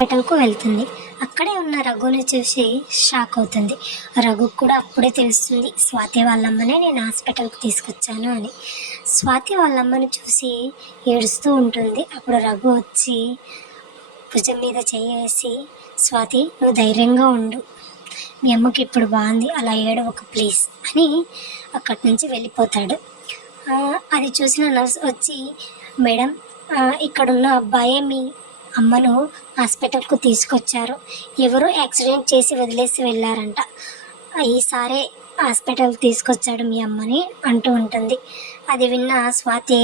హాస్పిటల్కు వెళ్తుంది. అక్కడే ఉన్న రఘుని చూసి షాక్ అవుతుంది. రఘుకు కూడా అప్పుడే తెలుస్తుంది స్వాతి వాళ్ళమ్మనే నేను హాస్పిటల్కి తీసుకొచ్చాను అని. స్వాతి వాళ్ళమ్మని చూసి ఏడుస్తూ ఉంటుంది. అప్పుడు రఘు వచ్చి భుజం మీద చేసి, స్వాతి నువ్వు ధైర్యంగా ఉండు, మీ అమ్మకి ఇప్పుడు బాగుంది, అలా ఏడవకు ప్లీజ్ అని అక్కడి నుంచి వెళ్ళిపోతాడు. అది చూసిన నర్స్ వచ్చి, మేడం ఇక్కడున్న అబ్బాయే మీ అమ్మను హాస్పిటల్కు తీసుకొచ్చారు, ఎవరో యాక్సిడెంట్ చేసి వదిలేసి వెళ్ళారంట, ఈసారే హాస్పిటల్ తీసుకొచ్చాడు మీ అమ్మని అంటూ ఉంటుంది. అది విన్న స్వాతి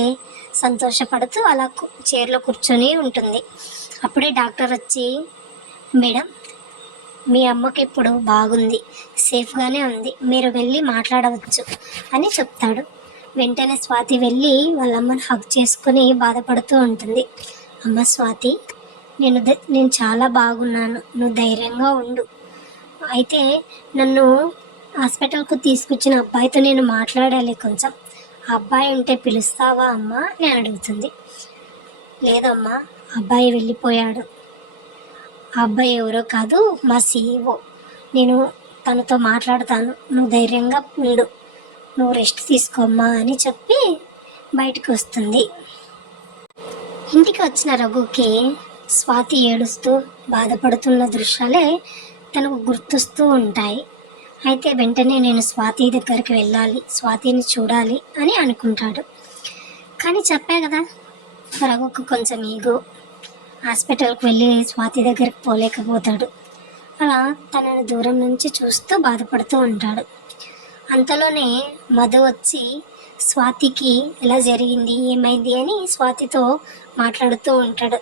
సంతోషపడుతూ అలా చైర్లో కూర్చొని ఉంటుంది. అప్పుడే డాక్టర్ వచ్చి, మేడం మీ అమ్మకి ఇప్పుడు బాగుంది, సేఫ్గానే ఉంది, మీరు వెళ్ళి మాట్లాడవచ్చు అని చెప్తాడు. వెంటనే స్వాతి వెళ్ళి వాళ్ళ అమ్మని హగ్ చేసుకుని బాధపడుతూ ఉంటుంది. అమ్మ స్వాతి, నేను చాలా బాగున్నాను, నువ్వు ధైర్యంగా ఉండు. అయితే నన్ను హాస్పిటల్కు తీసుకొచ్చిన అబ్బాయితో నేను మాట్లాడాలి కొంచెం, ఆ అబ్బాయి ఉంటే పిలుస్తావా అమ్మా అని అడుగుతుంది. లేదమ్మా, అబ్బాయి వెళ్ళిపోయాడు, ఆ అబ్బాయి ఎవరో కాదు మా CEO, నేను తనతో మాట్లాడతాను, నువ్వు ధైర్యంగా ఉండు, నువ్వు రెస్ట్ తీసుకోమ్మా అని చెప్పి బయటకు వస్తుంది. ఇంటికి వచ్చిన రఘుకి స్వాతి ఏడుస్తూ బాధపడుతున్న దృశ్యాలే తనకు గుర్తొస్తూ ఉంటాయి. అయితే వెంటనే నేను స్వాతి దగ్గరికి వెళ్ళాలి, స్వాతిని చూడాలి అని అనుకుంటాడు. కానీ చెప్పా కదా, రఘుకు కొంచెం ఈగో, హాస్పిటల్కి వెళ్ళి స్వాతి దగ్గరికి పోలేకపోతాడు. అలా తనని దూరం నుంచి చూస్తూ బాధపడుతూ ఉంటాడు. అంతలోనే మధు వచ్చి స్వాతికి ఎలా జరిగింది, ఏమైంది అని స్వాతితో మాట్లాడుతూ ఉంటాడు.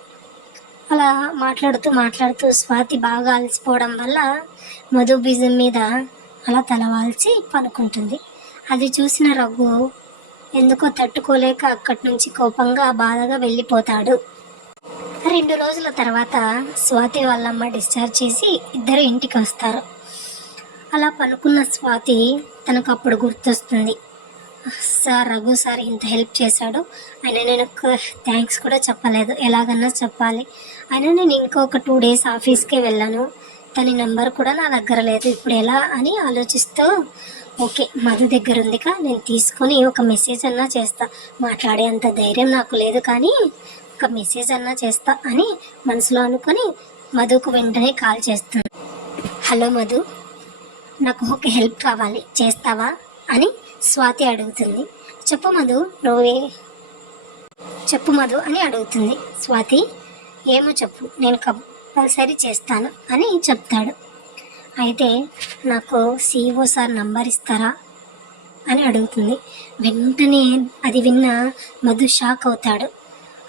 అలా మాట్లాడుతూ స్వాతి బాగా అలసిపోవడం వల్ల మధు భుజం మీద అలా తలవాల్చి పనుకుంటుంది. అది చూసిన రఘు ఎందుకో తట్టుకోలేక అక్కడి నుంచి కోపంగా బాధగా వెళ్ళిపోతాడు. 2 రోజుల తర్వాత స్వాతి వాళ్ళమ్మ డిశ్చార్జ్ చేసి ఇద్దరు ఇంటికి వస్తారు. అలా పనుకున్న స్వాతి తనకు అప్పుడు గుర్తొస్తుంది, సార్ రఘు సార్ ఇంత హెల్ప్ చేశాడు, ఆయన నేను థ్యాంక్స్ కూడా చెప్పలేదు, ఎలాగన్నా చెప్పాలి, అయినా నేను ఇంకొక 2 days ఆఫీస్కే వెళ్ళాను, తన నెంబర్ కూడా నా దగ్గర లేదు, ఇప్పుడు ఎలా అని ఆలోచిస్తూ, ఓకే మధు దగ్గర ఉందిగా, నేను తీసుకొని ఒక మెసేజ్ అన్నా చేస్తా, మాట్లాడే అంత ధైర్యం నాకు లేదు కానీ ఒక మెసేజ్ అన్నా చేస్తా అని మనసులో అనుకొని మధుకు వెంటనే కాల్ చేస్తాను. హలో మధు, నాకు ఒక హెల్ప్ కావాలి, చేస్తావా అని స్వాతి అడుగుతుంది. చెప్పు మధు అని అడుగుతుంది. స్వాతి, ఏమో చెప్పు, నేను కంపల్సరీ చేస్తాను అని చెప్తాడు. అయితే నాకు CEO సార్ నంబర్ ఇస్తారా అని అడుగుతుంది. వెంటనే అది విన్న మధు షాక్ అవుతాడు.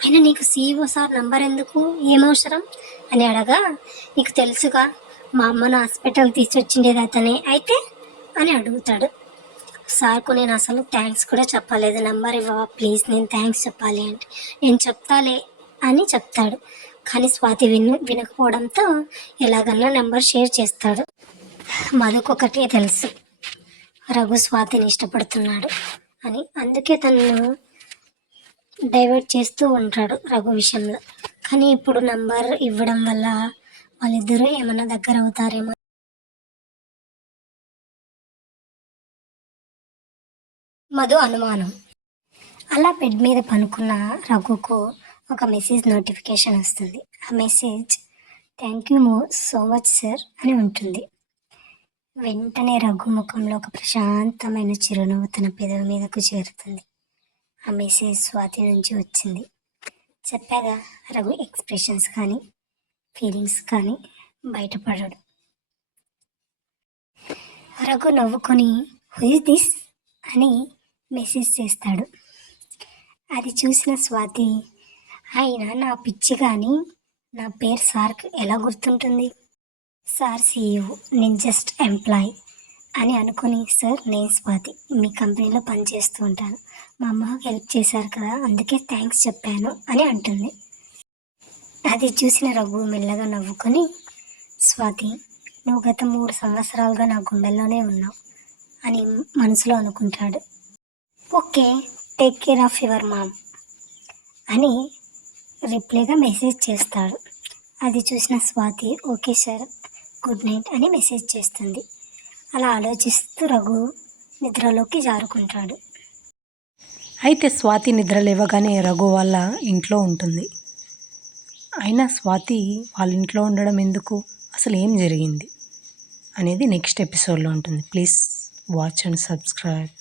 అయినా నీకు CEO సార్ నంబర్ ఎందుకు, ఏమవసరం అని అడగా, నీకు తెలుసుగా మా అమ్మను హాస్పిటల్ తీసుకొచ్చిండేది అతనే అయితే అని అడుగుతాడు. సార్కు నేను అసలు థ్యాంక్స్ కూడా చెప్పలేదు, నంబర్ ఇవ్వవా ప్లీజ్, నేను థ్యాంక్స్ చెప్పాలి అంటే, నేను చెప్తాలే అని చెప్తాడు. కానీ స్వాతి వినకపోవడంతో ఎలాగన్నా నెంబర్ షేర్ చేస్తాడు. మధుకు ఒకటే తెలుసు, రఘు స్వాతిని ఇష్టపడుతున్నాడు అని, అందుకే తనను డైవర్ట్ చేస్తూ ఉంటాడు రఘు విషయంలో. కానీ ఇప్పుడు నంబర్ ఇవ్వడం వల్ల వాళ్ళిద్దరూ ఏమన్నా దగ్గర అవుతారేమో మధు అనుమానం. అలా బెడ్ మీద పనుకున్న రఘుకు ఒక మెసేజ్ నోటిఫికేషన్ వస్తుంది. ఆ message, thank you so much sir అని ఉంటుంది. వెంటనే రఘు ముఖంలో ఒక ప్రశాంతమైన చిరునవ్వు తన పెదవి మీదకు చేరుతుంది. ఆ మెసేజ్ స్వాతి నుంచి వచ్చింది. చెప్పాగా, రఘు ఎక్స్ప్రెషన్స్ కానీ ఫీలింగ్స్ కానీ బయటపడడు. రఘు నవ్వుకొని హూ ఇస్ దిస్ అని మెసేజ్ చేస్తాడు. అది చూసిన స్వాతి, అయినా నా పిచ్చి కానీ నా పేరు సార్కి ఎలా గుర్తుంటుంది, సార్ CEO, నేను జస్ట్ ఎంప్లాయీ అని అనుకుని, సార్ నేను స్వాతి, మీ కంపెనీలో పనిచేస్తూ ఉంటాను, మా అమ్మకు హెల్ప్ చేశారు కదా అందుకే థ్యాంక్స్ చెప్పాను అని అంటుంది. అది చూసిన రఘు మెల్లగా నవ్వుకొని, స్వాతి నువ్వు గత 3 సంవత్సరాలుగా నా గుండెల్లోనే ఉన్నావు అని మనసులో అనుకుంటాడు. Okay, take care of your mom అని రిప్లైగా మెసేజ్ చేస్తాడు. అది చూసిన Swathi okay sir good night అని మెసేజ్ చేస్తుంది. అలా ఆలోచిస్తూ రఘు నిద్రలోకి జారుకుంటాడు. అయితే స్వాతి నిద్ర లేవగానే రఘు వాళ్ళ ఇంట్లో ఉంటుంది. అయినా స్వాతి వాళ్ళ ఇంట్లో ఉండడం ఎందుకు, అసలు ఏం జరిగింది అనేది నెక్స్ట్ ఎపిసోడ్లో ఉంటుంది. Please watch and subscribe.